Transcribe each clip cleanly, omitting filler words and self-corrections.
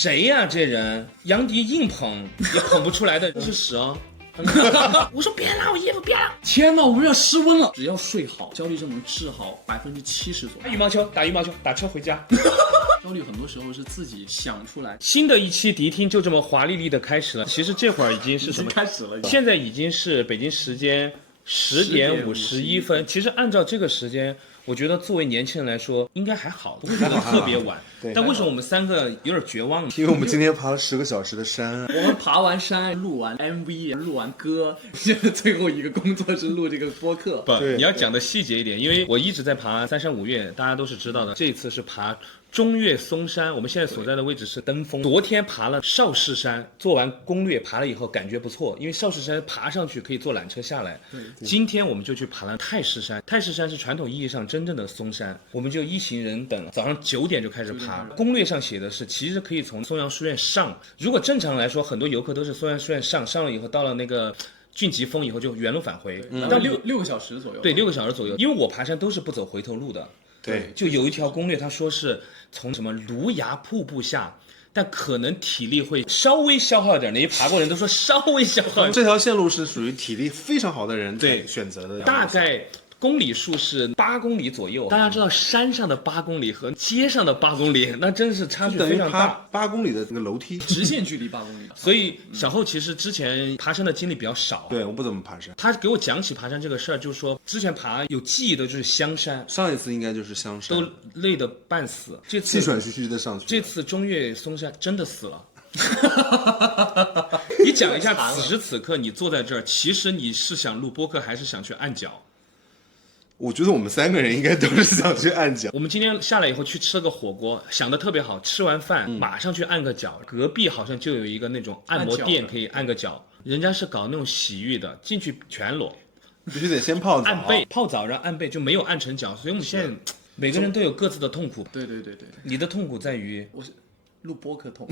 谁呀、这人杨迪硬捧也捧不出来的，这是屎哦。我说别拉我衣服，别拉！天哪，我们要失温了！只要睡好，焦虑症能治好70%左右。打羽毛球，打羽毛球，打车回家。焦虑很多时候是自己想出来。新的一期迪听就这么华丽丽的开始了。其实这会儿已经是什么？开始了。现在已经是北京时间10点51分。其实按照这个时间，我觉得作为年轻人来说，应该还好，不会觉得特别晚。但为什么我们3个有点绝望呢？因为我们今天爬了10个小时的山。我们爬完山，录完 MV， 录完歌，现在最后一个工作是录这个播客。不，你要讲的细节一点，因为我一直在爬3山5岳，大家都是知道的。这一次是爬中岳嵩山，我们现在所在的位置是登峰。昨天爬了少室山，做完攻略爬了以后感觉不错，因为少室山爬上去可以坐缆车下来。今天我们就去爬了太室山，太室山是传统意义上真正的嵩山，我们就一行人等早上9点就开始爬。攻略上写的是，其实可以从松阳书院上，如果正常来说，很多游客都是松阳书院上了以后到了那个峻极峰以后就原路返回，但6个小时左右。对，6个小时左右，因为我爬山都是不走回头路的。对，就有一条攻略，他说是从什么芦芽瀑布下，但可能体力会稍微消耗一点。那些爬过人都说稍微消耗一点。这条线路是属于体力非常好的人对选择的，大概公里数是8公里左右。大家知道山上的8公里和街上的8公里，那真是差距非常大。爬8公里的那个楼梯，直线距离8公里。所以小后其实之前爬山的经历比较少。对，我不怎么爬山。他给我讲起爬山这个事儿，就是说之前爬有记忆的就是香山，上一次应该就是香山，都累得半死。这次气喘吁吁的上去。这次中岳嵩山真的死了。你讲一下此时此刻你坐在这儿，其实你是想录播客还是想去按脚？我觉得我们3个人应该都是想去按脚。我们今天下来以后去吃了个火锅，想的特别好，吃完饭马上去按个脚。隔壁好像就有一个那种按摩店可以按个脚，人家是搞那种洗浴的，进去全裸，必须得先泡澡，按背泡澡，然后按背，就没有按成脚。所以我们现在每个人都有各自的痛苦。对，你的痛苦在于我是录播客痛，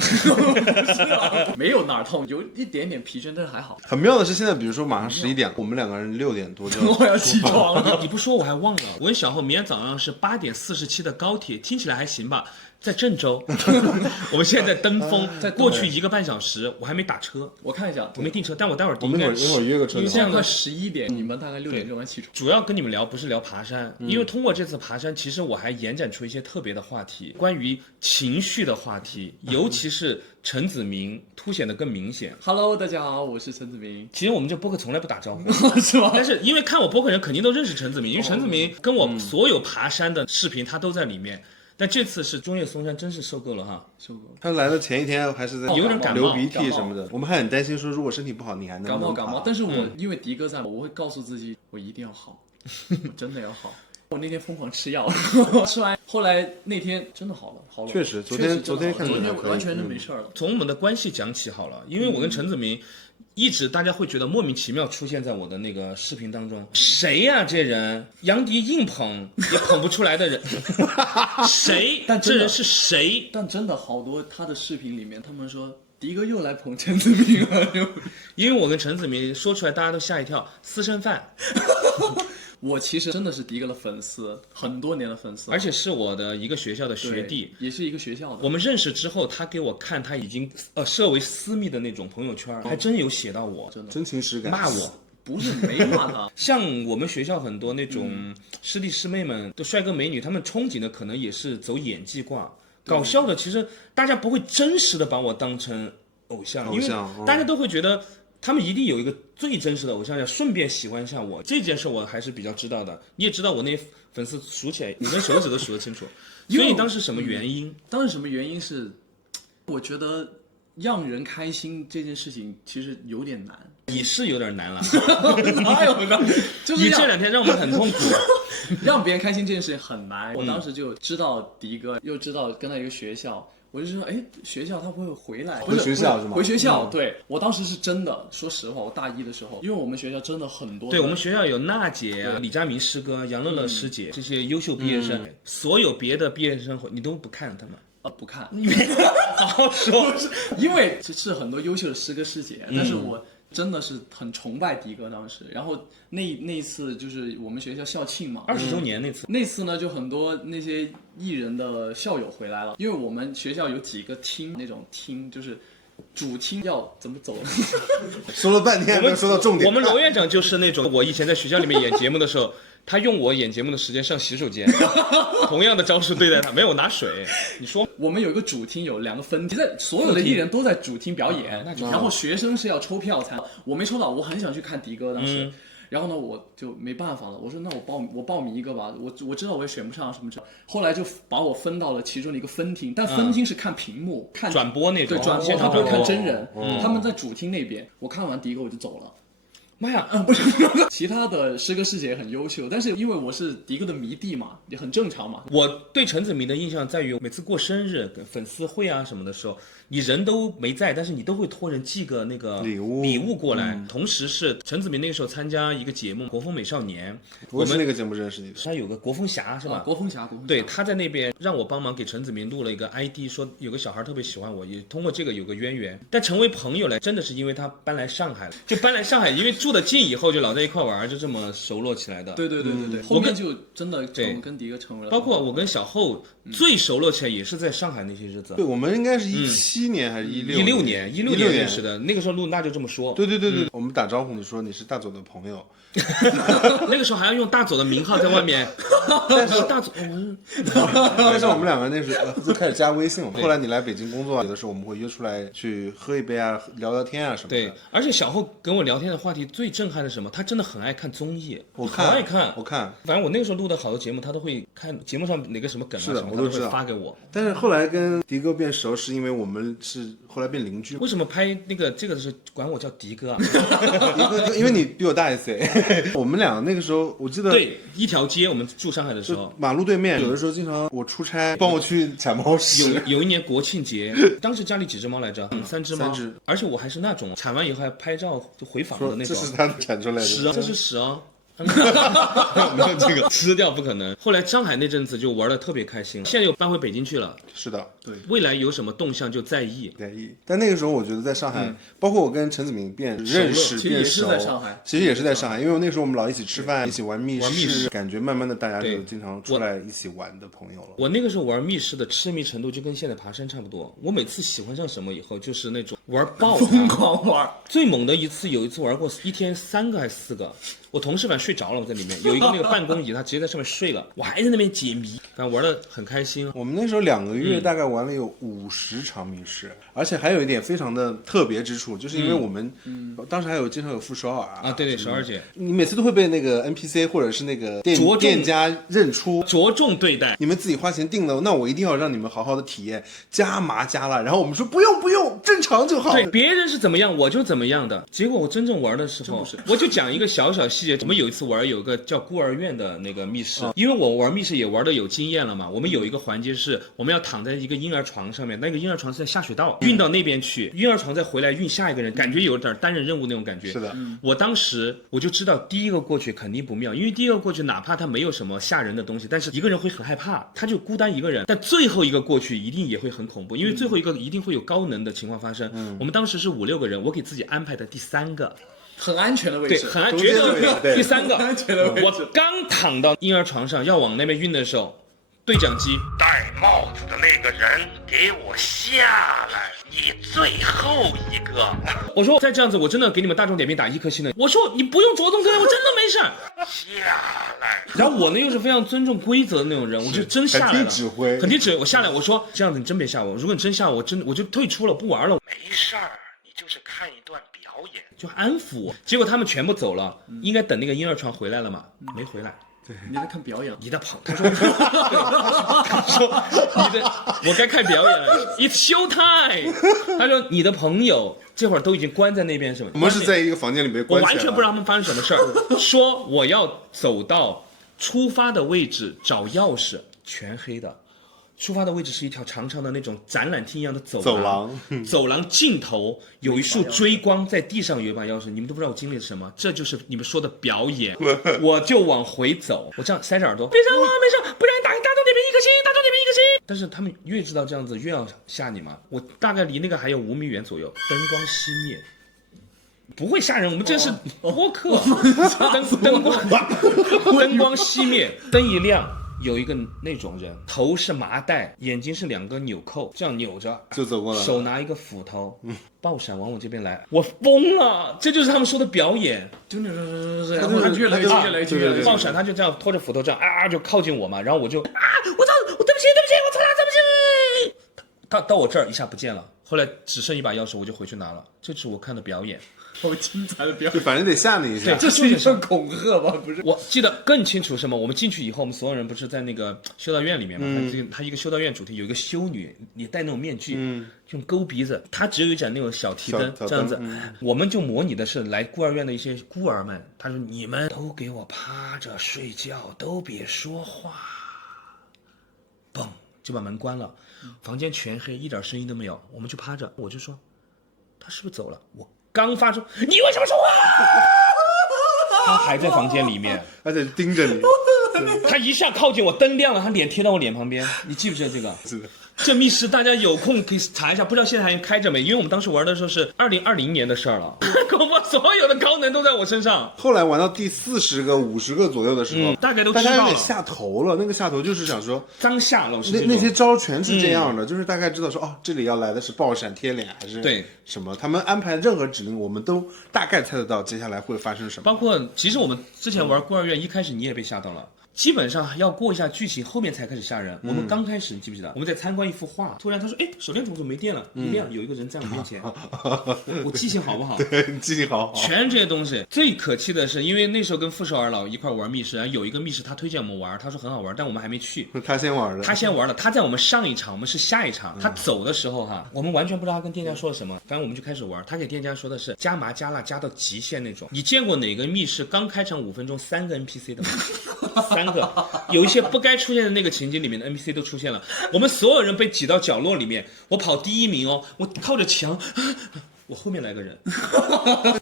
没有哪儿痛，有一点点疲倦，但是还好。很妙的是，现在比如说马上11点，我们2个人6点多就我要起床了。你不说我还忘了，我跟小后明天早上是8点47的高铁，听起来还行吧？在郑州，我们现在在登峰，在过去1个半小时，我还没打车，我看一下，我没订车，但我待会儿我们一会儿约个车。因为现在快11点，你们大概6点钟起床。主要跟你们聊不是聊爬山，因为通过这次爬山，其实我还延展出一些特别的话题，关于情绪的话题，尤其是陈子明凸显的更明显。Hello， 大家好，我是陈子明。其实我们这播客从来不打招呼，是吗？但是因为看我播客人肯定都认识陈子明，因为陈子明跟我所有爬山的视频他都在里面。但这次是中岳嵩山，真是受够了哈，受够了。他来的前一天还是在有点感冒流鼻涕什么的，我们还很担心说，如果身体不好，你还能不能感冒。但是我因为迪哥在，我会告诉自己，我一定要好，我真的要好。我那天疯狂吃药，吃完后来那天真的好了。确实，昨天看起来完全就没事了。从我们的关系讲起好了，因为我跟陈子明一直大家会觉得莫名其妙出现在我的那个视频当中。谁呀、这人杨迪硬捧也捧不出来的人，谁？但这人是谁？但真的好多他的视频里面，他们说迪哥又来捧陈子明了，因为我跟陈子明说出来，大家都吓一跳，私生饭。我其实真的是迪哥的粉丝，很多年的粉丝，而且是我的一个学校的学弟，也是一个学校的。我们认识之后，他给我看他已经设为私密的那种朋友圈，还真有写到我，真情实感，骂我。不是没骂他，像我们学校很多那种师弟师妹们，都帅哥美女，他们憧憬的可能也是走演技挂。搞笑的，其实大家不会真实的把我当成偶像，因为大家都会觉得他们一定有一个最真实的偶像，要顺便喜欢上我。这件事我还是比较知道的。你也知道我那些粉丝数起来，5根手指都数得清楚。所以当时什么原因？当时什么原因是，我觉得让人开心这件事情其实有点难。你是有点难了，哪有呢？就是你这2天让我们很痛苦。让别人开心这件事情很难。我当时就知道迪哥，又知道跟他一个学校，我就说，哎，学校他会回来？回学校是吗？回学校，对。我当时是真的，说实话，我大1的时候，因为我们学校真的很多。对，我们学校有娜姐啊、李佳明师哥、杨乐乐师姐这些优秀毕业生，所有别的毕业生你都不看他们。不看，好好说，因为是很多优秀的师哥师姐，但是我真的是很崇拜迪哥当时。然后那一次就是我们学校校庆嘛，20周年那次，那次呢就很多那些艺人的校友回来了，因为我们学校有几个厅，那种厅就是主厅要怎么走，说了半天没有说到重点。我们罗院长就是那种，我以前在学校里面演节目的时候，他用我演节目的时间上洗手间，同样的招数对待他，没有拿水。你说我们有一个主厅，有2个分厅，所有的艺人都在主厅表演，然后学生是要抽票才，我没抽到，我很想去看迪哥当时。然后呢，我就没办法了，我说那我报名一个吧，我知道我也选不上什么之类，后来就把我分到了其中的一个分厅，但分厅是看屏幕，看转播那种，对转播，他不是看真人，他们在主厅那边，我看完迪哥我就走了。妈呀，不是，其他的师哥师姐也很优秀，但是因为我是迪哥的迷弟嘛，也很正常嘛。我对陈子明的印象在于，每次过生日、粉丝会啊什么的时候，你人都没在，但是你都会托人寄个那个礼物过来。同时是陈子明那个时候参加一个节目《国风美少年》，我是那个节目认识你的。他有个国风侠是吧？国风侠。对，他在那边让我帮忙给陈子明录了一个 ID， 说有个小孩特别喜欢我，也通过这个有个渊源。但成为朋友来，真的是因为他搬来上海了，就搬来上海，因为住得近以后就老在一块玩，就这么熟络起来的。对，后面就真的跟迪哥成为了。包括我跟小后最熟络起来也是在上海那些日子。对，我们应该是17年还是16年？16年认识的，那个时候录那就这么说。对，我们打招呼的说你是大左的朋友，那个时候还要用大左的名号在外面。但是大左，但是我们两个那时候就开始加微信了。后来你来北京工作，有的时候我们会约出来去喝一杯啊，聊聊天啊什么的。对，而且小后跟我聊天的话题最震撼的是什么？他真的很爱看综艺，我爱看。反正我那个时候录的好多节目，他都会看节目上哪个什么梗啊什么，我都知道发给我。但是后来跟迪哥变熟，是因为我们是后来变邻居。为什么拍这个的时候管我叫迪哥啊？迪哥，因为你比我大1岁。我们俩那个时候我记得对一条街，我们住上海的时候，马路对面，有的时候经常我出差帮我去铲猫屎。有一年国庆节，当时家里几只猫来着？3只猫，而且我还是那种铲完以后还拍照就回访的那种。这是他铲出来的屎啊，这是屎啊。没有这个吃掉不可能。后来上海那阵子就玩的特别开心，现在又搬回北京去了。是的，对，未来有什么动向就在意。但那个时候我觉得在上海，包括我跟陈子明认识其实也是在上海，其实也是在上海，因为那时候我们老一起吃饭，一起玩密室，感觉慢慢的大家就经常出来一起玩的朋友了。我那个时候玩密室的痴迷程度就跟现在爬山差不多。我每次喜欢上什么以后，就是那种玩爆，疯狂玩。最猛的有一次玩过1天3个还是4个。我同事反正睡着了，我在里面有一个那个办公椅，他直接在上面睡了，我还在那边解谜，反正玩的很开心。我们那时候2个月大概玩了有50场密室，而且还有一点非常的特别之处，就是因为我们当时经常有副首尔啊，对首尔姐，你每次都会被那个 NPC 或者是那个店家认出，着重对待。你们自己花钱订的，那我一定要让你们好好的体验，加麻加辣。然后我们说不用，正常就好。对，别人是怎么样我就怎么样的。结果我真正玩的时候，我就讲一个小细节。我们有一次玩有个叫孤儿院的那个密室，因为我玩密室也玩的有经验了嘛。我们有一个环节是我们要躺在一个婴儿床上面，那个婴儿床是在下水道运到那边去，婴儿床再回来运下一个人，感觉有点单人任务那种感觉。是的，我当时我就知道第一个过去肯定不妙，因为第一个过去哪怕他没有什么吓人的东西，但是一个人会很害怕，他就孤单一个人。但最后一个过去一定也会很恐怖，因为最后一个一定会有高能的情况发生。我们当时是5、6个人，我给自己安排的第3个。很安全的位置，对，很安全的位置。第3个，安全的位置。我刚躺到婴儿床上要往那边运的时候，对讲机，戴帽子的那个人给我下来，你最后一个。我说再这样子，我真的给你们大众点评打1颗星的。我说你不用着重对待，我真的没事。下来。然后我呢又是非常尊重规则的那种人，我就真下来了。很听指挥，我下来，我说这样子你真别吓我，如果你真吓我，我就退出了，不玩了。没事儿，你就是看一段表演。就安抚我，结果他们全部走了，应该等那个婴儿床回来了嘛，没回来。对，你在看表演。你的朋友，他说你的，我该看表演了 ，It's show time。他说你的朋友这会儿都已经关在那边是吗？我们是在一个房间里被关起来了，我完全不知道他们发生什么事儿。说我要走到出发的位置找钥匙，全黑的。出发的位置是一条长长的那种展览厅一样的走廊尽头有一束追光，在地上有一把钥匙，你们都不知道我经历了什么，这就是你们说的表演。我就往回走，我这样塞着耳朵，别伤我，没事，不然大众点评1颗星，大众点评1颗星。但是他们越知道这样子越要吓你嘛，我大概离那个还有5米远左右，灯光熄灭。不会吓人，我们这是播客，灯光熄灭，灯一亮。有一个那种人，头是麻袋，眼睛是2个纽扣，这样扭着就走过来了，手拿一个斧头，爆闪往我这边来，我疯了，这就是他们说的表演，就那然后越来越近，爆闪他就这样拖着斧头这样就靠近我嘛，然后我就我操，我对不起，我错了，对不起，到我这儿一下不见了，后来只剩一把钥匙，我就回去拿了，这是我看的表演。好精彩的表演，就反正得吓你一下。这是一种恐吓吧？不是，我记得更清楚什么？我们进去以后，我们所有人不是在那个修道院里面嘛？他一个修道院主题有一个修女，你戴那种面具，就勾鼻子，她只有一盏那种小提灯这样子。我们就模拟的是来孤儿院的一些孤儿们，他说你们都给我趴着睡觉，都别说话，嘣就把门关了，房间全黑，一点声音都没有，我们就趴着，我就说他是不是走了？我刚发出你为什么说话？他还在房间里面，而且盯着你。他一下靠近我，灯亮了，他脸贴到我脸旁边。你记不记得这个？是的。这密室大家有空可以查一下，不知道现在还开着没？因为我们当时玩的时候是2020年的事儿了，恐怕所有的高能都在我身上。后来玩到第40个、50个左右的时候，大概都知道了，大家有点下头了。那个下头就是想说，张夏老师那些招全是这样的，就是大概知道说，这里要来的是爆闪贴脸还是对什么？他们安排任何指令，我们都大概猜得到接下来会发生什么。包括其实我们之前玩孤儿院，一开始你也被吓到了。基本上要过一下剧情，后面才开始吓人。我们刚开始，你记不记得？我们在参观一幅画，突然他说：“哎，手电筒怎么没电了？”一亮，有一个人在我面前。我记性好不好？对，你记性好。全是这些东西。最可气的是，因为那时候跟傅首尔老一块玩密室，然后有一个密室他推荐我们玩，他说很好玩，但我们还没去。他先玩了，他在我们上一场，我们是下一场。他走的时候我们完全不知道他跟店家说了什么，反正我们就开始玩。他给店家说的是加麻加辣加到极限那种。你见过哪个密室刚开场5分钟3个 NPC 的吗？3个。有一些不该出现的那个情景里面的 NPC 都出现了，我们所有人被挤到角落里面，我跑第1名哦，我靠着墙，我后面来个人，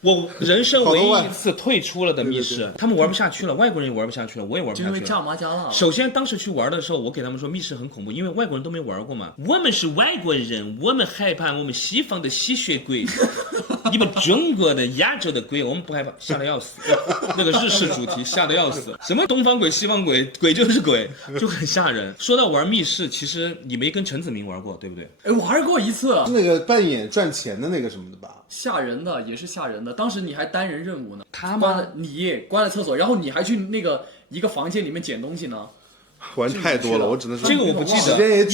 我人生唯一一次退出了的密室，他们玩不下去了，外国人也玩不下去了，我也玩不下去了，就因为加麻加辣。首先当时去玩的时候，我给他们说密室很恐怖，因为外国人都没玩过嘛，我们是外国人，我们害怕我们西方的吸血鬼。你们中国的亚洲的鬼，我们不害怕，吓得要死。那个日式主题吓得要死，什么东方鬼、西方鬼，鬼就是鬼，就很吓人。说到玩密室，其实你没跟陈子明玩过，对不对？哎，玩过一次，是那个扮演赚钱的那个什么的吧？吓人的，也是吓人的。当时你还单人任务呢，他吗？你关了厕所，然后你还去那个一个房间里面捡东西呢。玩太多了，我只能说这个我不记得，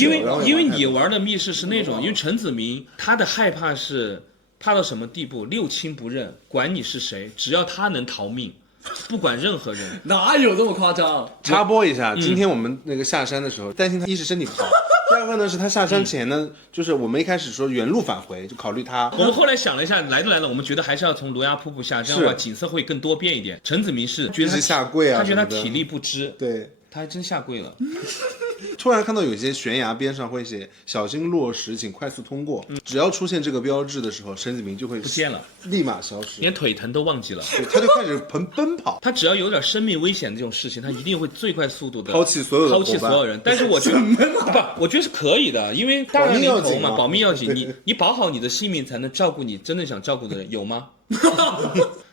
因为你玩的密室是那种，因为陈子明他的害怕是。怕到什么地步？六亲不认，管你是谁，只要他能逃命，不管任何人。哪有这么夸张？插播一下，今天我们那个下山的时候，担心他一是身体不好，第二个呢是他下山前呢，就是我们一开始说原路返回，就考虑他。我们后来想了一下，来都来了，我们觉得还是要从罗崖瀑布下，这样的话景色会更多变一点。陈子明是觉得他下跪啊，他觉得他体力不支，对，他还真下跪了。突然看到有些悬崖边上会写小心落石，请快速通过。只要出现这个标志的时候，陈子明就会不见了，立马消失，连腿疼都忘记了。对，他就开始奔跑。他只要有点生命危险这种事情，他一定会最快速度的抛弃所有人。但是我觉得我觉得是可以的，因为大难临头嘛，保命要紧。你保好你的性命，才能照顾你真正想照顾的人，有吗？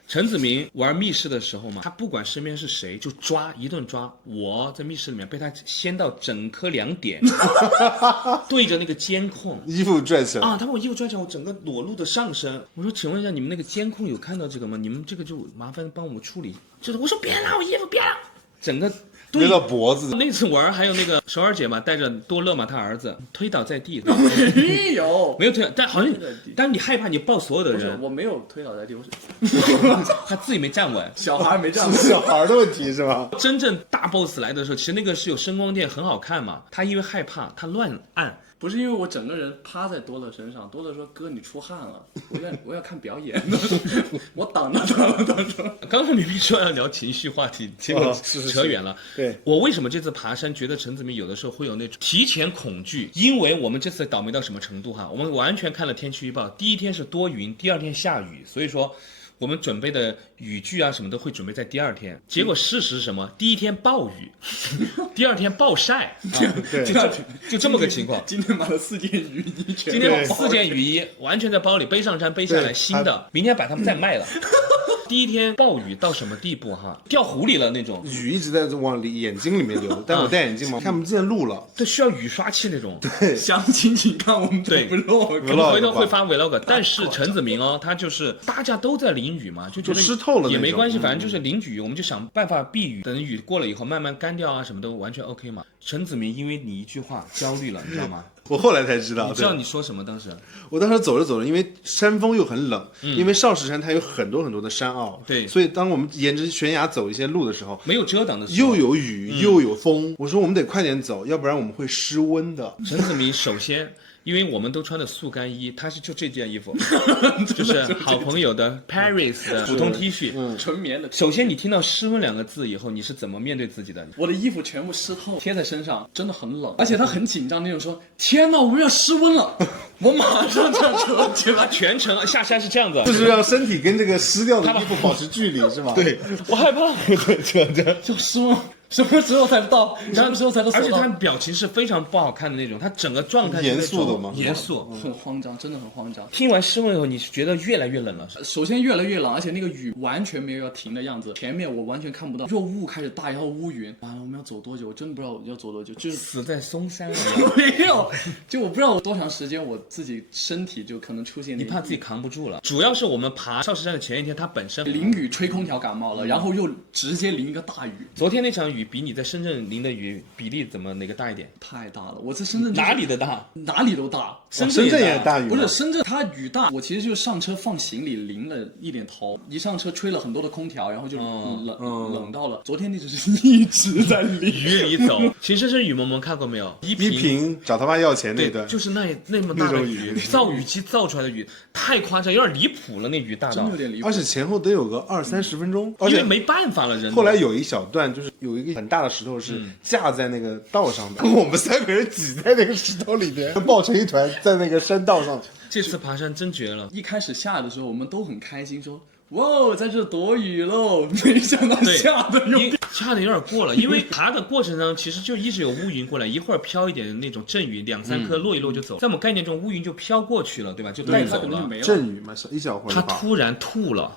陈子明玩密室的时候嘛，他不管身边是谁就抓，一顿抓。我在密室里面被他掀到整颗2点，对着那个监控，衣服拽起来啊，他把我衣服拽起来，我整个裸露的上身。我说，请问一下，你们那个监控有看到这个吗？你们这个就麻烦帮我们处理。就是我说别拉我衣服，别拉，整个。勒到脖子。那次玩还有那个首尔姐嘛，带着多乐嘛，他儿子推倒在地。没有推倒，但好像但你害怕你抱所有的人。我没有推倒在地，我是他自己没站稳，小孩没站稳，小孩的问题是吧？真正大 boss 来的时候，其实那个是有声光电，很好看嘛。他因为害怕，他乱按。不是因为我整个人趴在多乐身上，多乐说：“哥，你出汗了，我要看表演。”我挡着。刚刚明明说要聊情绪话题，结果扯远了。对，我为什么这次爬山觉得陈子明有的时候会有那种提前恐惧？因为我们这次倒霉到什么程度哈？我们完全看了天气预报，第一天是多云，第2天下雨，所以说我们准备的雨具啊什么都会准备在第二天。结果事实是什么？第一天暴雨，第二天暴晒，对，就这么个情况。今天买了4件雨衣，今天4件雨衣完全在包里背上山背下来新的，明天把它们再卖了。第一天暴雨到什么地步哈？掉湖里了那种，雨一直在往眼睛里面流，但我戴眼镜嘛，看不见路了。这需要雨刷器那种。详情请看我们的 vlog。可能回头会发 vlog， 但是陈子明哦，他就是大家都在淋雨嘛，就觉得湿透了也没关系，反正就是淋雨，我们就想办法避雨，等雨过了以后慢慢干掉啊，什么都完全 OK 嘛。陈子明因为你一句话焦虑了，你知道吗？我后来才知道，你知道你说什么当时？我当时走着走着，因为山峰又很冷，因为少室山它有很多很多的山坳，对，所以当我们沿着悬崖走一些路的时候，没有遮挡的时候，又有雨又有风，我说我们得快点走，要不然我们会失温的。陈子明首先。因为我们都穿的速干衣，他是就这件衣服，就是好朋友的 Paris 的普通 T 恤，纯棉的。首先你听到失温2个字以后，你是怎么面对自己的？我的衣服全部湿透，贴在身上，真的很冷，而且他很紧张那种说：“天哪，我们要失温了！”我马上这样扯起来，全程下山是这样子，就是让身体跟这个湿掉的衣服保持距离，是吗？对，我害怕，就失温。什么时候才到？什么时候才到？而且他表情是非常不好看的那种，他整个状态严肃的吗？严肃，很慌张，真的很慌张。听完失温以后，你是觉得越来越冷了？首先越来越冷，而且那个雨完全没有要停的样子，前面我完全看不到，就雾开始大，然后乌云。完了，我们要走多久？我真不知道要走多久，就是死在嵩山了。没有，就我不知道多长时间，我自己身体就可能出现。你怕自己扛不住了？主要是我们爬少室山的前一天，它本身淋雨吹空调感冒了，然后又直接淋一个大雨。昨天那场雨比你在深圳淋的雨比例怎么哪个大一点？太大了，我在深圳哪里的大？哪里都大。深圳也大雨，不是深圳它雨大，我其实就上车放行李淋了一点头，一上车吹了很多的空调，然后就冷到了。昨天那就是一直在淋雨里走。情深深雨蒙蒙看过没有？依萍找他妈要钱那段，就是那么大的雨，造雨机造出来的雨太夸张，有点离谱了，那雨大到真的有点离谱，而且前后得有个20-30分钟，因为没办法了，人。后来有一小段就是有一个很大的石头是架在那个道上的，我们3个人挤在那个石头里边，抱成一团在那个山道上。这次爬山真绝了！一开始下的时候，我们都很开心，说哇，在这躲雨喽！没想到下的有点过了，因为爬的过程当中其实就一直有乌云过来，一会儿飘一点那种阵雨，2-3颗落一落就走。在我们概念中，乌云就飘过去了，对吧？就带走了。阵雨嘛，一小会儿。他突然吐了，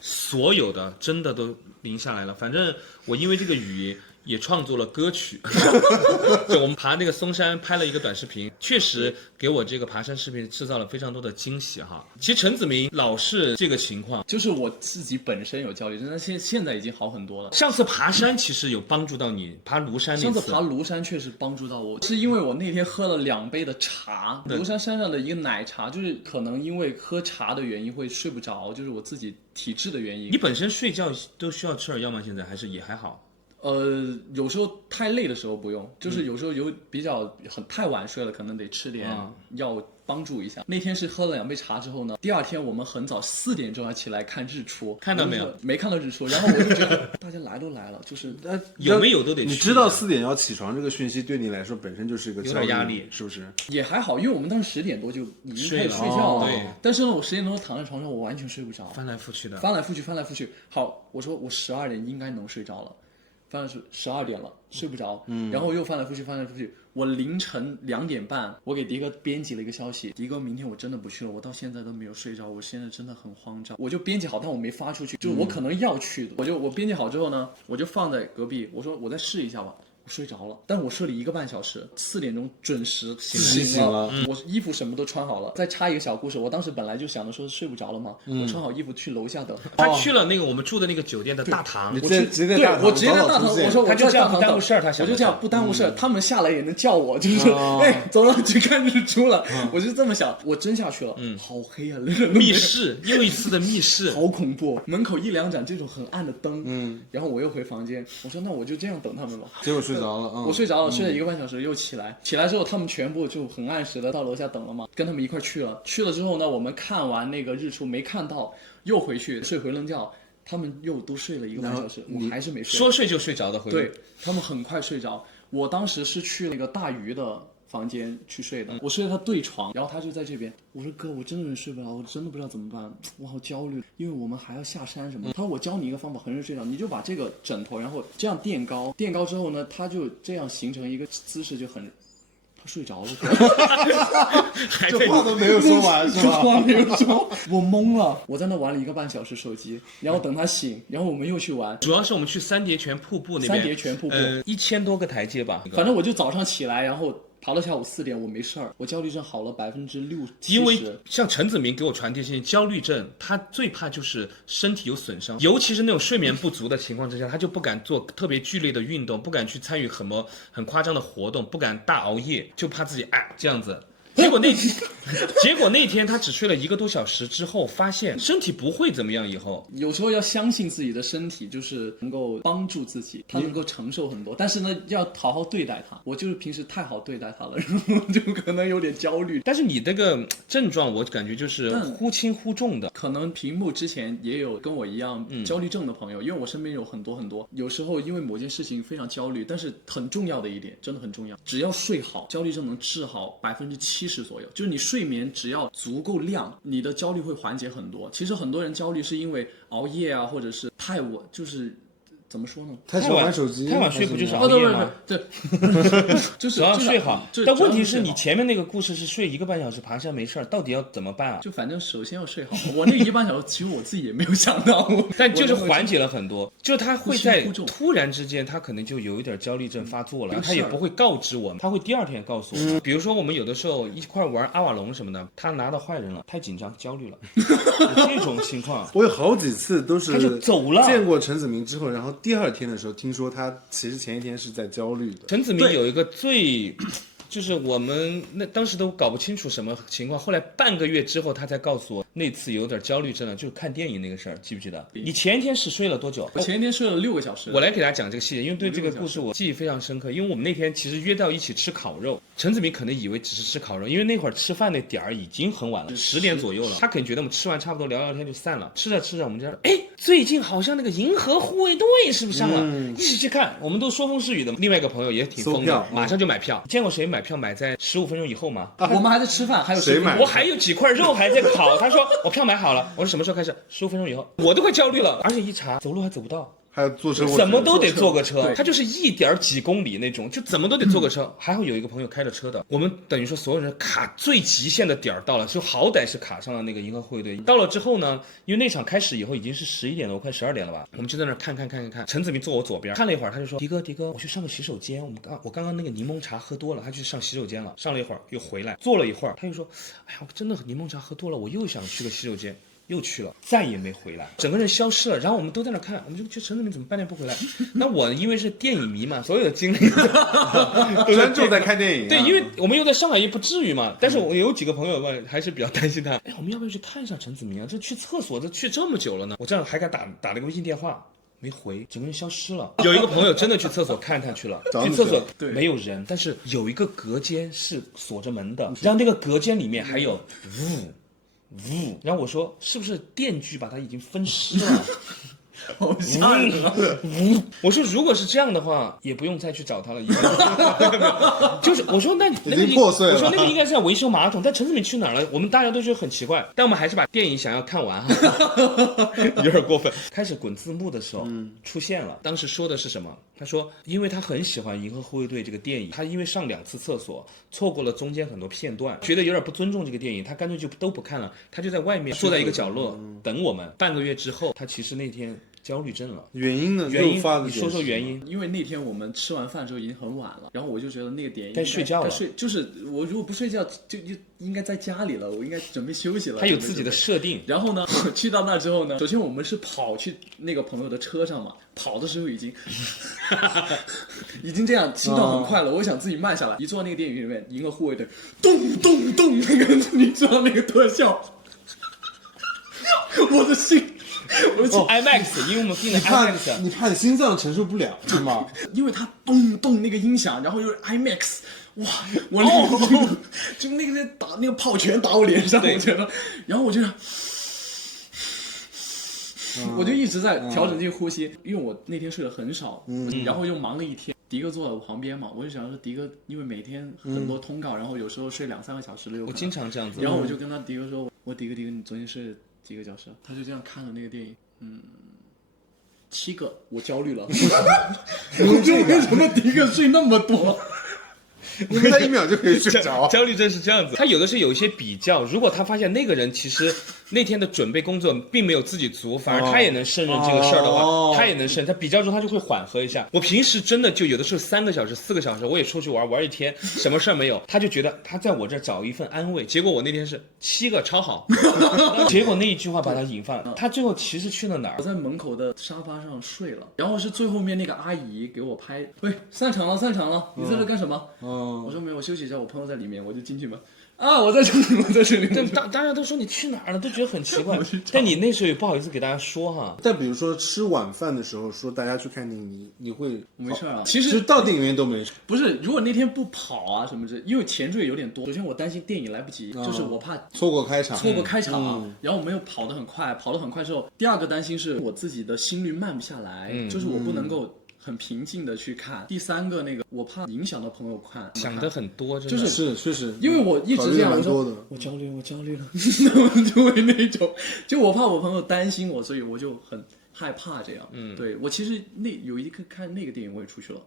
所有的真的都淋下来了。反正我因为这个雨。也创作了歌曲，就我们爬那个嵩山拍了一个短视频，确实给我这个爬山视频制造了非常多的惊喜哈。其实陈子明老是这个情况，就是我自己本身有焦虑，但是现在已经好很多了。上次爬山其实有帮助到你，爬庐山那次。上次爬庐山确实帮助到我，是因为我那天喝了2杯的茶，庐山山上的一个奶茶，就是可能因为喝茶的原因会睡不着，就是我自己体质的原因。你本身睡觉都需要吃点药吗？现在还是也还好？有时候太累的时候不用，就是有时候比较太晚睡了，可能得吃点药帮助一下。那天是喝了2杯茶之后呢，第二天我们很早4点钟要起来看日出，看到没有？没看到日出，然后我就觉得大家来都来了，就是有没有都得去。你知道4点要起床这个讯息对你来说本身就是一个有点压力，是不是？也还好，因为我们当时10点多就已经开始睡觉了。对。但是呢，我10点多躺在床上，我完全睡不着，翻来覆去的，翻来覆去。好，我说我12点应该能睡着了。翻了12点了，睡不着，然后我又翻来覆去。我凌晨2点半，我给迪哥编辑了一个消息，迪哥，明天我真的不去了，我到现在都没有睡着，我现在真的很慌张。我就编辑好，但我没发出去，就我可能要去的，我编辑好之后呢，我就放在隔壁，我说我再试一下吧。我睡着了，但我睡了1个半小时，4点钟准时醒了。我衣服什么都穿好了。再插一个小故事，我当时本来就想着说睡不着了嘛，我穿好衣服去楼下等。他去了那个我们住的那个酒店的大堂，我直接在大堂，我直接在大堂，我说他就这样不耽误事儿，他想我就这样不耽误事儿，他们下来也能叫我，就是哎，走了去看日出了，我就这么想。我真下去了，好黑啊，密室又一次的密室，好恐怖，门口1-2盏这种很暗的灯，然后我又回房间，我说那我就这样等他们吧。结果睡着了，我睡着了，睡了1个半小时，又起来之后，他们全部就很按时的到楼下等了嘛，跟他们一块去了之后呢，我们看完那个日出没看到，又回去睡回笼觉，他们又都睡了1个半小时，我还是没睡。说睡就睡着的回。对，他们很快睡着。我当时是去那个大鱼的房间去睡的，我睡在他对床，然后他就在这边。我说哥，我真的睡不着，我真的不知道怎么办，我好焦虑，因为我们还要下山什么的。他说我教你一个方法，很容易睡着，你就把这个枕头，然后这样垫高，垫高之后呢，他就这样形成一个姿势，就很。他睡着了，这话都没有说完是吧？话没有说，我懵了。我在那玩了1个半小时手机，然后等他醒，然后我们又去玩。主要是我们去三叠泉瀑布那边，三叠泉瀑布，1000多个台阶吧。反正我就早上起来，然后爬到下午4点，我没事儿，我焦虑症好了60%-70%。因为像陈子明给我传递信息，焦虑症他最怕就是身体有损伤，尤其是那种睡眠不足的情况之下，他就不敢做特别剧烈的运动，不敢去参与很夸张的活动，不敢大熬夜，就怕自己这样子。结果那天他只睡了1个多小时之后，发现身体不会怎么样。以后有时候要相信自己的身体，就是能够帮助自己，他能够承受很多。但是呢，要好好对待它。我就是平时太好对待它了，然后就可能有点焦虑。但是你这个症状，我感觉就是忽轻忽重的。可能屏幕之前也有跟我一样焦虑症的朋友，因为我身边有很多，有时候因为某件事情非常焦虑，但是很重要的一点，真的很重要，只要睡好，焦虑症能治好70%左右。就是你睡眠只要足够亮，你的焦虑会缓解很多。其实很多人焦虑是因为熬夜啊，或者是就是怎么说呢？太喜欢玩手机，太晚睡不就是熬夜吗？对，就是只要睡好。但问题是你前面那个故事是睡1个半小时爬山没事儿，到底要怎么办啊？就反正首先要睡好。我那1个半小时，其实我自己也没有想到，但就是缓解了很多。就他会在突然之间，他可能就有一点焦虑症发作了，他也不会告知我们，他会第2天告诉我们。比如说我们有的时候一块玩阿瓦隆什么的，他拿到坏人了，太紧张焦虑了，这种情况。我有好几次都是他就走了，见过陈子明之后，然后第2天的时候听说他其实前一天是在焦虑的。陈子明有一个就是我们当时都搞不清楚什么情况，后来半个月之后他才告诉我那次有点焦虑症了，就是看电影那个事儿，记不记得？你前一天是睡了多久？我前一天睡了6个小时。我来给大家讲这个细节，因为对这个故事我记忆非常深刻。因为我们那天其实约到一起吃烤肉，陈子明可能以为只是吃烤肉，因为那会儿吃饭那点儿已经很晚了，10点左右了。他可能觉得我们吃完差不多聊聊天就散了。吃着吃着，我们就说，最近好像那个银河护卫队是不是上了？一起去看。我们都说风是雨的。另外一个朋友也挺疯的，马上就买票。见过谁买票买在15分钟以后吗？我们还在吃饭，还有谁买？我还有几块肉还在烤。他说我票买好了。我说什么时候开始？15分钟以后。我都快焦虑了，而且一查走路还走不到。还要坐车，怎么都得坐个车，他就是1点几公里那种，就怎么都得坐个车。还好有一个朋友开着车的，我们等于说所有人卡最极限的点儿到了，就好歹是卡上了那个银河护卫队。到了之后呢，因为那场开始以后已经是11点多，快12点了吧，我们就在那看。陈子明坐我左边，看了一会儿，他就说：“迪哥，我去上个洗手间，我刚刚那个柠檬茶喝多了，他去上洗手间了。上了一会儿又回来，坐了一会儿，他又说：哎呀，我真的柠檬茶喝多了，我又想去个洗手间。”又去了，再也没回来，整个人消失了。然后我们都在那看，我们就觉得陈子明怎么半天不回来？那我因为是电影迷嘛，所有的精力都专注在看电影。对，因为我们又在上海，也不至于嘛。但是我有几个朋友吧，还是比较担心他。我们要不要去看一下陈子明啊？这去厕所，这去这么久了呢。我这样还敢打了个微信电话。没回，整个人消失了。有一个朋友真的去厕所看去了，去厕所没有人，但是有一个隔间是锁着门的，然后那个隔间里面还有然后我说是不是电锯把它已经分尸了？好吓人啊！我说如果是这样的话，也不用再去找他了。就是我说那个已经破碎了。我说那个应该是要维修马桶，但陈子明去哪儿了？我们大家都觉得很奇怪，但我们还是把电影想要看完哈，有点过分。开始滚字幕的时候出现了，当时说的是什么？他说，因为他很喜欢《银河护卫队》这个电影，他因为上2次厕所，错过了中间很多片段，觉得有点不尊重这个电影，他干脆就都不看了，他就在外面坐在一个角落等我们。半个月之后，他其实那天焦虑症了。原因呢？原因你说说原因。因为那天我们吃完饭之后已经很晚了，然后我就觉得那个点该睡觉了。就是我如果不睡觉就应该在家里了，我应该准备休息了。他有自己的设定。然后呢，我去到那之后呢，首先我们是跑去那个朋友的车上嘛，跑的时候已经这样，心跳很快了。我想自己慢下来，一坐那个电影里面，银河护卫队咚咚咚，那个你知道那个特效，我的心。IMAX， 因为我们订的 IMAX， 你怕你心脏承受不了是吗？因为它咚咚那个音响，然后又是 IMAX， 哇，我那个就那个打那个炮全打我脸上，我觉得，然后我就一直在调整这个呼吸，因为我那天睡得很少，然后又忙了一天。迪哥坐在我旁边嘛，我就想说迪哥因为每天很多通告，然后有时候睡2-3个小时的，我经常这样子。然后我就跟他迪哥说，我迪哥你昨天睡几个小时？他就这样看着那个电影，7个，我焦虑了。我就为什么迪哥睡那么多？因为他1秒就可以睡着。焦虑症是这样子，他有的是有一些比较，如果他发现那个人其实那天的准备工作并没有自己足，反而他也能胜任这个事儿的话，他也能胜。他比较中他就会缓和一下。我平时真的就有的时候3个小时、4个小时，我也出去玩一天，什么事儿没有，他就觉得他在我这儿找一份安慰。结果我那天是7个超好，结果那一句话把他引发了。他最后其实去了哪儿？我在门口的沙发上睡了，然后是最后面那个阿姨给我拍，喂，散场了，你在这干什么？我说没有，我休息一下，我朋友在里面，我就进去嘛。啊，我在这里。大家都说你去哪儿了，都觉得很奇怪。但你那时候也不好意思给大家说哈。但比如说吃晚饭的时候说大家去看电影，你会没事啊？其实到电影院都没事。不是，如果那天不跑啊什么因为前缀有点多。首先我担心电影来不及，就是我怕错过开场，然后我没有跑得很快之后，第二个担心是我自己的心率慢不下来，就是我不能够很平静的去看。第三个我怕影响到朋友看，想的很多，真的就是确实，因为我一直这样说，我焦虑了，那我就会那种，就我怕我朋友担心我，所以我就很害怕这样。对我其实有一个看那个电影我也出去了。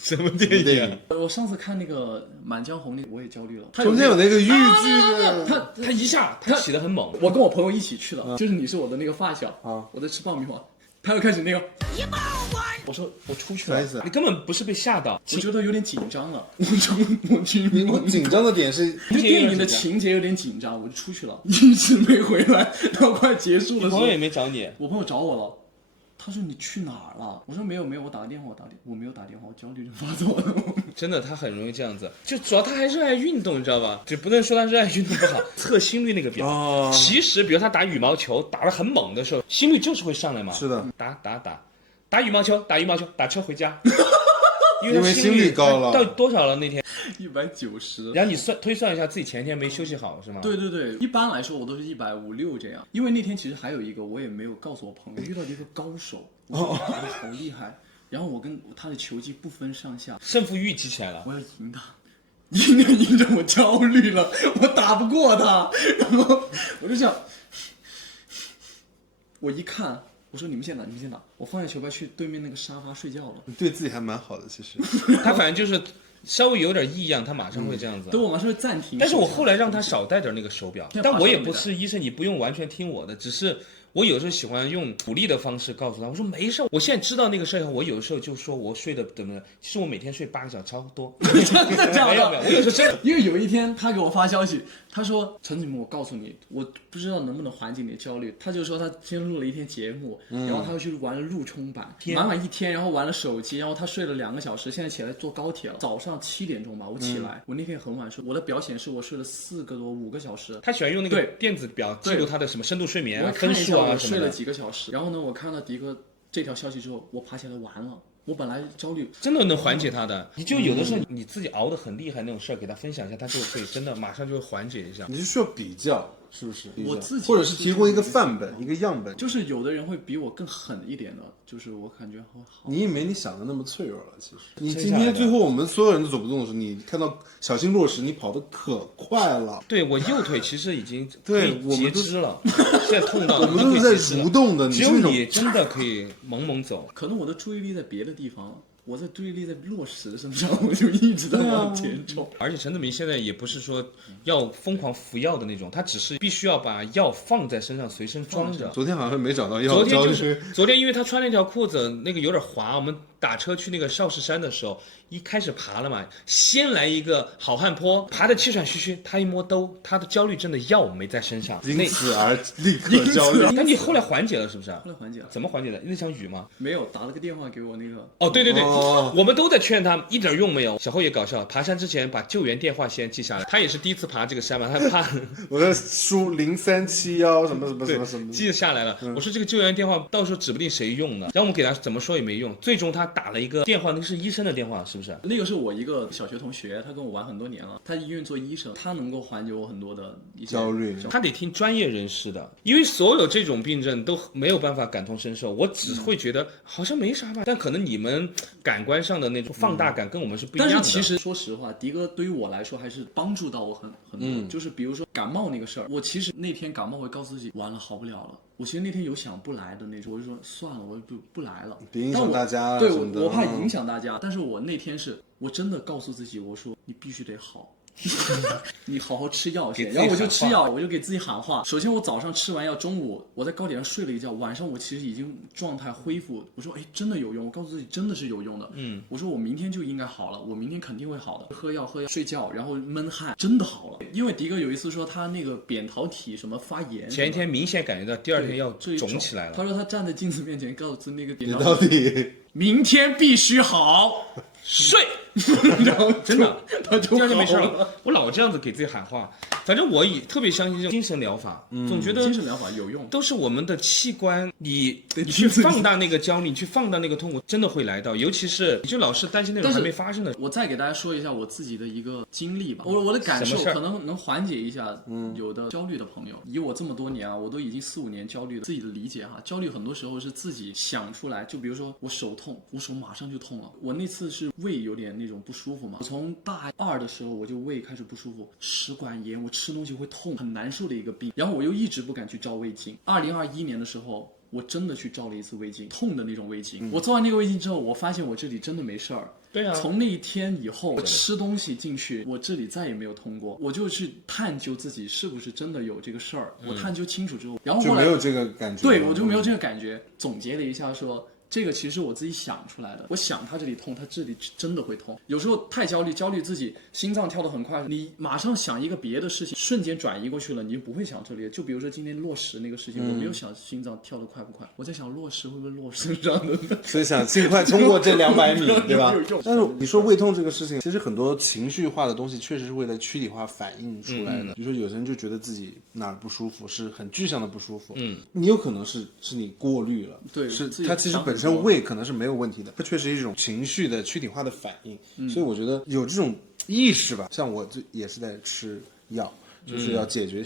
什么电影？我上次看那个《满江红》我也焦虑了。中间有那个豫剧，他一下他起得很猛。我跟我朋友一起去了，就是你是我的那个发小啊，我在吃爆米花，他又开始那个。我说我出去了，你根本不是被吓到，我觉得有点紧张了。我紧张的点是电影的情节有点紧张，我就出去了，一直没回来，到快结束的时候，朋友也没找你，我朋友找我了。他说你去哪儿了？我说没有，我打个电话，我没有打电话，我焦虑症发作了。真的，他很容易这样子，就主要他还热爱运动，你知道吧？就不能说他热爱运动不好，测心率那个表，其实比如他打羽毛球打得很猛的时候，心率就是会上来嘛。是的，打羽毛球，打车回家，因为心率高了。到多少了那天？190。然后你推算一下自己前一天没休息好是吗？对，一般来说我都是150、160这样。因为那天其实还有一个我也没有告诉我朋友，遇到一个高手，我说打得好厉害，然后我跟他的球技不分上下，胜负欲激起来了，我要赢他。赢着我焦虑了，我打不过他，然后我就想，我一看。我说你们先打，我放下球拍去对面那个沙发睡觉了。对自己还蛮好的，其实。他反正就是稍微有点异样，他马上会这样子。对，我马上会暂停。但是我后来让他少带点那个手表，但我也不是医生，你不用完全听我的，只是我有时候喜欢用鼓励的方式告诉他，我说没事，我现在知道那个事以后，我有时候就说我睡的怎么样，其实我每天睡8个小时，差不多。真的假的？没有，我有时候真的，因为有一天他给我发消息，他说陈子明，我告诉你，我不知道能不能缓解你的焦虑。他就说他先录了一天节目，然后他又去玩了路冲版，满1天，然后玩了手机，然后他睡了2个小时，现在起来坐高铁了。早上7点钟吧，我起来，我那天很晚睡，我的表显示我睡了4个多5个小时。他喜欢用那个电子表记录他的什么深度睡眠啊、分数啊什么的。我睡了几个小时，然后呢，我看到迪哥这条消息之后，我爬起来完了。我本来焦虑，真的能缓解他的。你就有的时候你自己熬得很厉害那种事儿，给他分享一下，他就会真的马上就会缓解一下。你是需要比较，是不是？我自己或者是提供一个范本、一个样本。就是有的人会比我更狠一点的，就是我感觉好。你也没你想的那么脆弱了，其实。你今天最后我们所有人都走不动的时候，你看到小心落实，你跑得可快了。对，我右腿其实已经对截肢了，现在痛到我们都是在蠕动的，只有你真的可以猛猛走。可能我的注意力在别的地方。我在注意力在落实身上，我就一直在往前冲。而且陈子明现在也不是说要疯狂服药的那种，他只是必须要把药放在身上随身装着。昨天好像没找到药，昨天因为他穿那条裤子那个有点滑，我们打车去那个少室山的时候，一开始爬了嘛，先来一个好汉坡，爬得气喘吁吁，他一摸兜，他的焦虑症的药没在身上，因此而立刻焦虑。但你后来缓解了是不是？后来缓解了，怎么缓解的？那场雨吗？没有，打了个电话给我那个。哦，对。我们都在劝他，一点用没有。小后也搞笑，爬山之前把救援电话先记下来。他也是第一次爬这个山嘛，他怕。我在输0371什么，记下来了。我说这个救援电话到时候指不定谁用呢。然后我们给他怎么说也没用，最终他打了一个电话，那是医生的电话，是不是？那个是我一个小学同学，他跟我玩很多年了，他医院做医生，他能够缓解我很多的一些焦虑。他得听专业人士的，因为所有这种病症都没有办法感同身受，我只会觉得好像没啥吧，但可能你们感官上的那种放大感跟我们是不一样的。但是其实说实话，迪哥对于我来说还是帮助到我很多。就是比如说感冒那个事儿，我其实那天感冒会告诉自己，完了好不了了。我其实那天有想不来的那种，我就说算了，我不来了，别影响大家对，什么的我怕影响大家。但是我那天我真的告诉自己，我说你必须得好。你好好吃药先，然后我就吃药，我就给自己喊话。首先我早上吃完药，中午我在高铁上睡了一觉，晚上我其实已经状态恢复。我说，哎，真的有用，我告诉自己真的是有用的。我说我明天就应该好了，我明天肯定会好的。喝药，睡觉，然后闷汗，真的好了。因为迪哥有一次说他那个扁桃体什么发炎，前一天明显感觉到，第二天要肿起来了。他说他站在镜子面前，告诉那个扁桃体，明天必须好。睡，然后真的，他就第二天没事了。我老这样子给自己喊话，反正我特别相信这种精神疗法，总觉得精神疗法有用，都是我们的器官，你去放大那个焦虑，你去放大那个痛苦，真的会来到。尤其是你就老是担心那种还没发生的。我再给大家说一下我自己的一个经历吧，我的感受可能能缓解一下有的焦虑的朋友。以我这么多年啊，我都已经4、5年焦虑了，自己的理解哈，焦虑很多时候是自己想出来。就比如说我手痛，我手马上就痛了。我那次是胃有点那种不舒服嘛，我从大2的时候我就胃开始不舒服，食管炎，我吃东西会痛，很难受的一个病。然后我又一直不敢去照胃镜。2021年的时候，我真的去照了一次胃镜，痛的那种胃镜。我照完那个胃镜之后，我发现我这里真的没事儿。对啊，从那一天以后，我吃东西进去，我这里再也没有痛过。我就去探究自己是不是真的有这个事儿。我探究清楚之后，然后后来就没有这个感觉。对，我就没有这个感觉。总结了一下说，这个其实我自己想出来的。我想他这里痛，他这里真的会痛。有时候太焦虑自己心脏跳得很快，你马上想一个别的事情，瞬间转移过去了，你就不会想这里。就比如说今天落实那个事情，我没有想心脏跳得快不快，我在想落实会不会落身上的，所以想尽快通过这200米，对吧？但是你说胃痛这个事情，其实很多情绪化的东西确实是为了躯体化反映出来的。比如说有些人就觉得自己哪儿不舒服，是很具象的不舒服，你有可能是你过滤了，对，是它其实本身胃可能是没有问题的，它确实是一种情绪的躯体化的反应。所以我觉得有这种意识吧，像我也是在吃药，就是要解决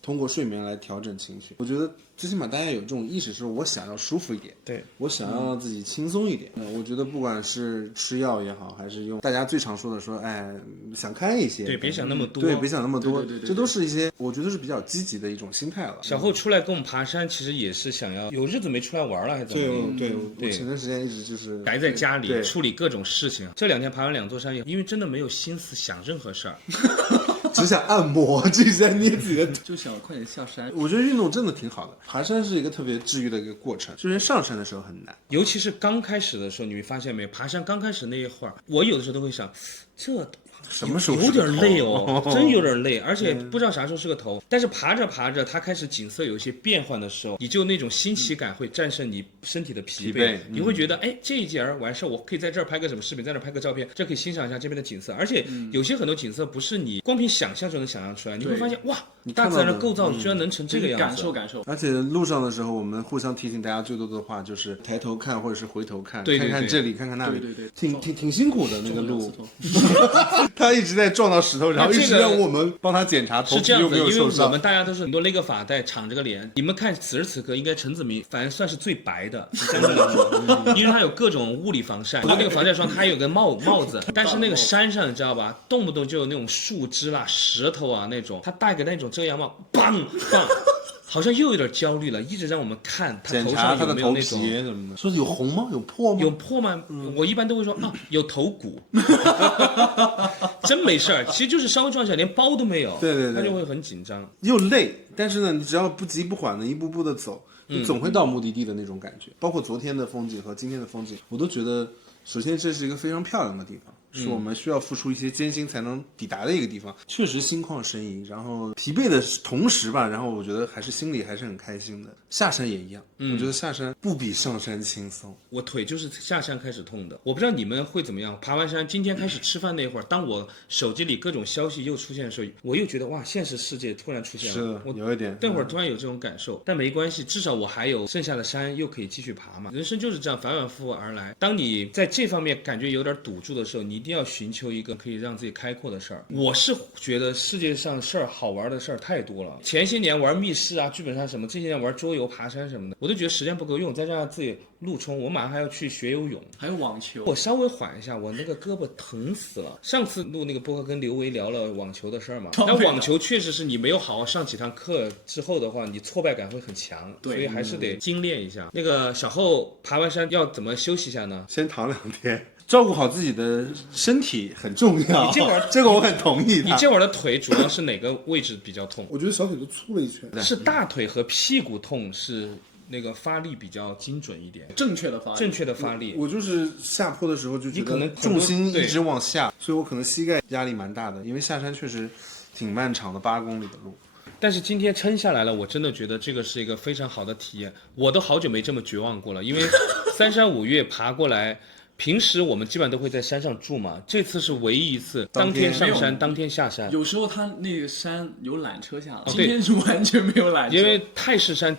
通过睡眠来调整情绪。我觉得最起码大家有这种意识，是我想要舒服一点，对，我想要让自己轻松一点。我觉得不管是吃药也好，还是用大家最常说的说，哎，想开一些，对，别想那么多，对，别想那么多，对，这都是一些我觉得是比较积极的一种心态了。小后出来跟我们爬山，其实也是想要有日子没出来玩了，还是怎么？对，我前段时间一直就是宅在家里处理各种事情。这2天爬完2座山以后，因为真的没有心思想任何事儿。只想按摩，只想捏自己的腿，就想快点下山。我觉得运动真的挺好的，爬山是一个特别治愈的一个过程。虽然上山的时候很难，尤其是刚开始的时候，你会发现没有，爬山刚开始那一会儿，我有的时候都会想，这什么时候有点累哦，真有点累，而且不知道啥时候是个头。但是爬着爬着，它开始景色有一些变换的时候，你就那种新奇感会战胜你身体的疲惫，你会觉得，哎，这一节完事，我可以在这儿拍个什么视频，在这儿拍个照片，这可以欣赏一下这边的景色。而且有些很多景色不是你光凭想象就能想象出来，你会发现，哇，大自然的构造居然能成这个样子，感受。而且路上的时候，我们互相提醒大家最多的话就是抬头看或者是回头看，对，看看这里，看看那里，对，挺辛苦的那个路。他一直在撞到石头，然后一直让我们帮他检查头皮有没有受伤。因为我们大家都是很多勒个发带，敞着个脸。你们看此时此刻，应该陈子明反正算是最白的，因为他有各种物理防晒，那个防晒霜他有个帽子，但是那个山上你知道吧，动不动就有那种树枝啦、石头啊那种，他戴个那种遮阳帽，梆。好像又有点焦虑了，一直让我们看他头上有没有那种什么的，说有红吗？有破吗？有破吗？我一般都会说啊，有头骨，真没事儿，其实就是稍微撞一下，连包都没有。对，他就会很紧张，又累，但是呢，你只要不急不缓的一步步的走，你总会到目的地的那种感觉。包括昨天的风景和今天的风景，我都觉得，首先这是一个非常漂亮的地方。是我们需要付出一些艰辛才能抵达的一个地方。确实心旷神怡，然后疲惫的同时吧，然后我觉得还是心里还是很开心的。下山也一样，我觉得下山不比上山轻松。我腿就是下山开始痛的，我不知道你们会怎么样。爬完山，今天开始吃饭那会儿，当我手机里各种消息又出现的时候，我又觉得哇，现实世界突然出现了。是的，我有一点。那会儿突然有这种感受，但没关系，至少我还有剩下的山又可以继续爬嘛。人生就是这样反反复复而来。当你在这方面感觉有点堵住的时候，你一定要寻求一个可以让自己开阔的事儿。我是觉得世界上事儿好玩的事儿太多了。前些年玩密室啊、剧本杀什么，这些年玩桌游、爬山什么的，我都觉得时间不够用，再加上自己路冲，我马上还要去学游泳，还有网球。我稍微缓一下，我那个胳膊疼死了。上次录那个播客跟刘维聊了网球的事儿嘛，但网球确实是你没有好好上几堂课之后的话，你挫败感会很强，所以还是得精炼一下。那个小后爬完山要怎么休息一下呢？先躺2天。照顾好自己的身体很重要。你这会儿这个我很同意。你这会儿的腿主要是哪个位置比较痛？我觉得小腿都粗了一圈。是大腿和屁股痛，是那个发力比较精准一点，正确的发力。我就是下坡的时候就觉你可能得重心一直往下，所以我可能膝盖压力蛮大的，因为下山确实挺漫长的8公里的路。但是今天撑下来了，我真的觉得这个是一个非常好的体验。我都好久没这么绝望过了，因为3山5岳爬过来。平时我们基本上都会在山上住嘛，这次是唯一一次当天上山当天下山。有时候他那个山有缆车下来，今天是完全没有缆车。因为太式山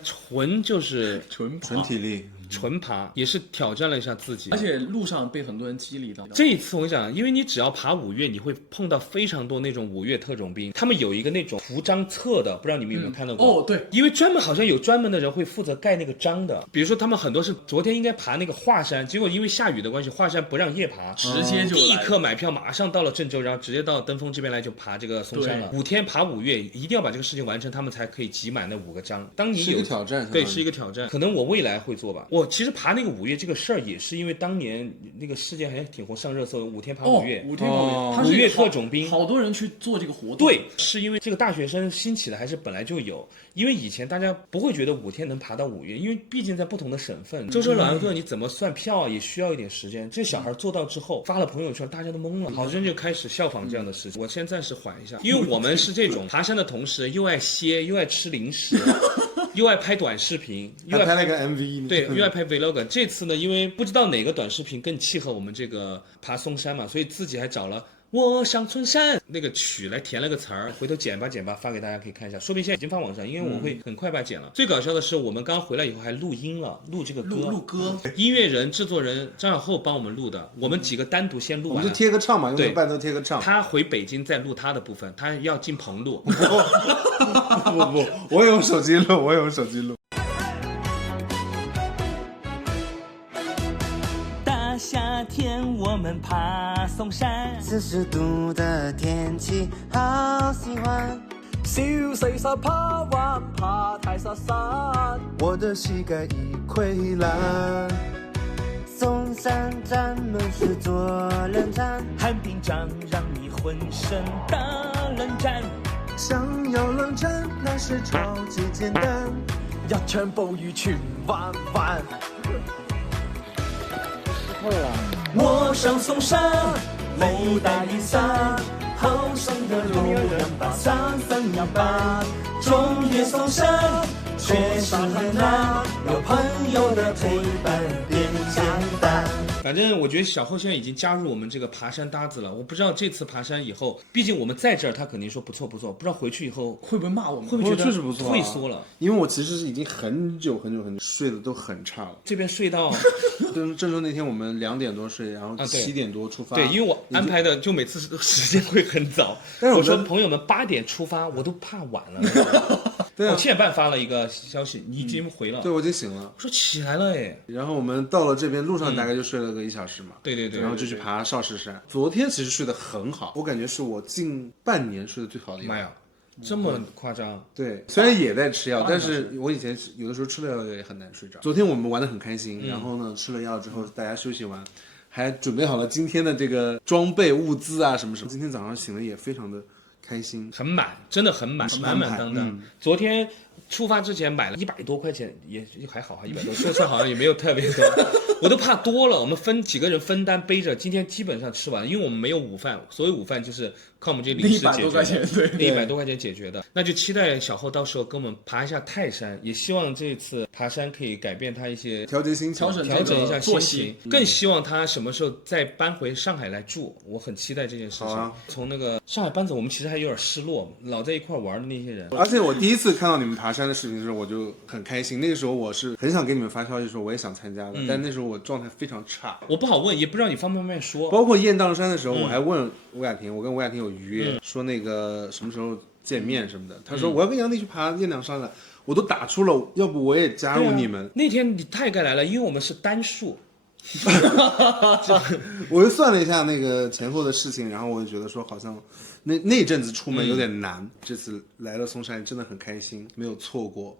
就是纯体力。纯爬也是挑战了一下自己，而且路上被很多人激励到。这一次我跟你讲，因为你只要爬5岳，你会碰到非常多那种5岳特种兵，他们有一个那种图章册的，不知道你们有没有看到过？哦，对，因为好像有专门的人会负责盖那个章的。比如说他们很多是昨天应该爬那个华山，结果因为下雨的关系，华山不让夜爬，直接就立刻买票，马上到了郑州，然后直接到登封这边来就爬这个嵩山了。5天爬5岳，一定要把这个事情完成，他们才可以集满那5个章。当你有是一个挑战，对，是一个挑战。可能我未来会做吧。我其实爬那个5岳这个事儿也是因为当年那个事件还挺火，上热搜，5天爬5岳，5天爬5岳， 5岳特种兵，好多人去做这个活动。对，是因为这个大学生兴起的，还是本来就有？因为以前大家不会觉得5天能爬到5岳，因为毕竟在不同的省份，舟车劳顿，你怎么算票也需要一点时间。这小孩做到之后发了朋友圈，大家都懵了，好多人就开始效仿这样的事情。我先暂时缓一下，因为我们是这种爬山的同时又爱歇，又爱吃零食。又爱拍短视频，又爱拍了个 MV， 对，又爱拍 Vlog。这次呢，因为不知道哪个短视频更契合我们这个爬嵩山嘛，所以自己还找了我上春山那个曲来填了个词儿，回头剪吧发给大家可以看一下，说不定现在已经发网上，因为我会很快把它剪了。最搞笑的是，我们刚回来以后还录音了，录这个歌，录歌，音乐人、制作人张小厚帮我们录的，我们几个单独先录完了，我们就贴个唱嘛，用伴奏贴个唱。他回北京再录他的部分，他要进棚录。不，我有手机录。夏天我们爬嵩山，40度的天气好喜欢。小水手爬完爬太沙山，我的膝盖已溃烂。嵩山咱们是做冷战，寒冰杖让你浑身打冷战。想要冷战那是超级简单，要全暴雨去玩玩。我上嵩山，没带雨伞，好上的路283，318，中岳嵩山确实很难，有朋友的陪伴变简单。反正我觉得小后现在已经加入我们这个爬山搭子了。我不知道这次爬山以后，毕竟我们在这儿，他肯定说不错，不知道回去以后会不会骂我们？会不会觉得确实不错退缩了？因为我其实已经很久睡得都很差了。这边睡到郑州那天我们2点多睡，然后7点多出发。对，因为我安排的就每次时间会很早。但是我说朋友们8点出发，我都怕晚了。对啊，我7点半发了一个消息，你已经回了。对，我已经醒了。我说起来了哎。然后我们到了这边路上大概就睡了个1小时嘛。对，然后就去爬少室山。昨天其实睡得很好，我感觉是我近半年睡得最好的一晚。妈呀，这么夸张？对，虽然也在吃药，但是我以前有的时候吃了药也很难睡着。昨天我们玩得很开心，然后呢吃了药之后大家休息完，还准备好了今天的这个装备物资啊什么。今天早上醒了也非常的开心，很满，真的很满，满满当当。昨天出发之前买了100多块钱，也还好哈，100多，说出来好像也没有特别多，我都怕多了。我们几个人分担背着，今天基本上吃完，因为我们没有午饭，所谓午饭就是靠我们这零食解决100多块钱，对，那100多块钱解决的。那就期待小后到时候跟我们爬一下泰山，也希望这次爬山可以改变他一些调节心情，调整一下心作情息，更希望他什么时候再搬回上海来住，我很期待这件事情。从那个上海搬走，我们其实还有点失落，老在一块玩的那些人。而且我第一次看到你们爬山的视频的时候，我就很开心。那个时候我是很想给你们发消息说我也想参加的，但那时候我状态非常差，我不好问，也不知道你方不方便说。包括雁荡山的时候，我还问吴雅婷，我跟吴雅婷有预约，说那个什么时候见面什么的。他说我要跟杨迪去爬雁荡山了，我都打出了，要不我也加入你们。那天你太该来了，因为我们是单数。我又算了一下那个前后的事情，然后我就觉得说好像那阵子出门有点难，这次来了嵩山真的很开心，没有错过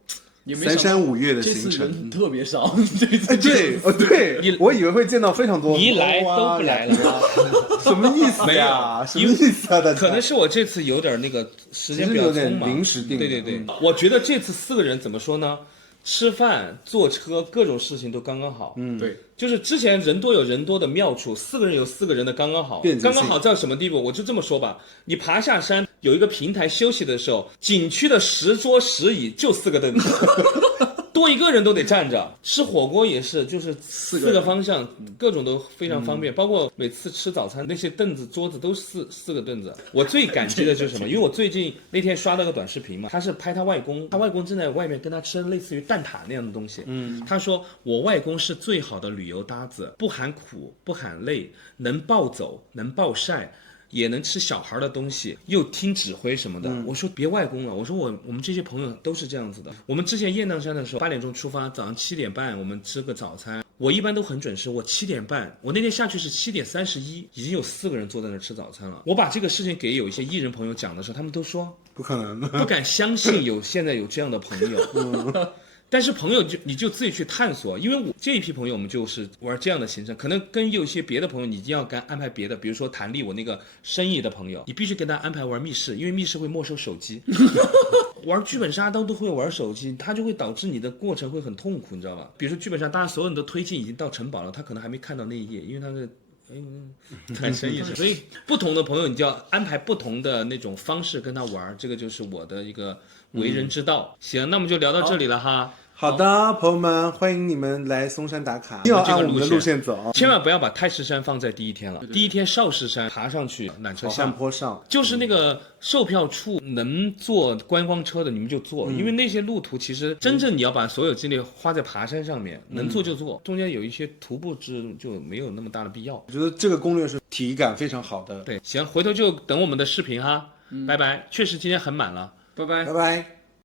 3山5岳的行这次程。人特别少，这次对，我以为会见到非常多，一来都不来了，什么意思呀？什么意思啊？可能是我这次有点那个时间比较匆忙，临时定的。对，我觉得这次4个人怎么说呢？吃饭、坐车，各种事情都刚刚好。对，就是之前人多有人多的妙处，4个人有4个人的刚刚好，刚刚好到什么地步？我就这么说吧，你爬下山有一个平台休息的时候，景区的10桌10椅就4个凳子。多一个人都得站着，吃火锅也是，就是4个方向，各种都非常方便。包括每次吃早餐，那些凳子桌子都是4个凳子。我最感激的就是什么？因为我最近那天刷了个短视频嘛，他是拍他外公，他外公正在外面跟他吃类似于蛋挞那样的东西。他说我外公是最好的旅游搭子，不喊苦，不喊累，能抱走，能抱晒。也能吃小孩的东西，又听指挥什么的。我说别外公了，我说我们这些朋友都是这样子的。我们之前雁荡山的时候8点钟出发，早上7点半我们吃个早餐。我一般都很准时，我7点半，我那天下去是7点31，已经有4个人坐在那吃早餐了。我把这个事情给有一些艺人朋友讲的时候，他们都说不可能，不敢相信现在有这样的朋友。但是朋友你就自己去探索，因为我这一批朋友我们就是玩这样的行程，可能跟有一些别的朋友你一定要跟安排别的，比如说谭丽我那个生意的朋友，你必须给他安排玩密室，因为密室会没收手机。玩剧本杀都会玩手机，它就会导致你的过程会很痛苦，你知道吧？比如说剧本杀，大家所有人都推进已经到城堡了，他可能还没看到那一页，因为他是很深意识，所以不同的朋友你就要安排不同的那种方式跟他玩，这个就是我的一个为人之道。行，那我们就聊到这里了哈。好的，朋友们，欢迎你们来嵩山打卡，一定要按我们的路线走，千万不要把太师山放在第一天了。第一天少室山爬上去，缆车下坡上，就是那个售票处能坐观光车的你们就坐，因为那些路途其实真正你要把所有精力花在爬山上面，能做就做，中间有一些徒步之路就没有那么大的必要。我觉得这个攻略是体感非常好的。对，行，回头就等我们的视频哈，拜拜。确实今天很满了，拜拜，拜拜。